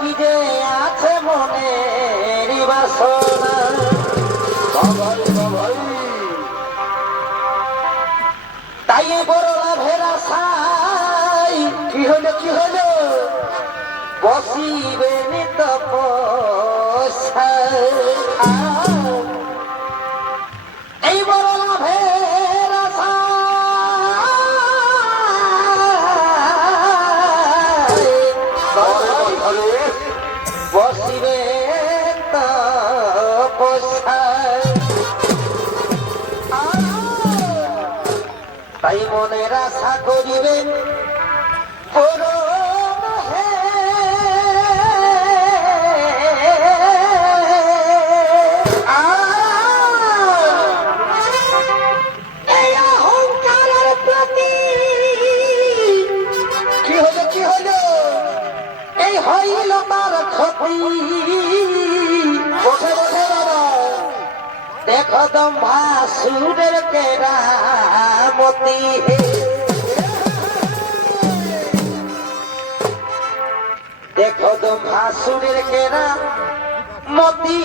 কি যে আছে মনে বাসনা তাই বড় লাভের আশাই কি হলো বসিবেন এই বড় লাভের আশা বসিবেন তাই মনের আশা করিবেন হইল তার ক্ষতি বসে বাবা দেখো দম্ভা সুরের কেরামতি দেখো দম্ভা সুরের কেরামতি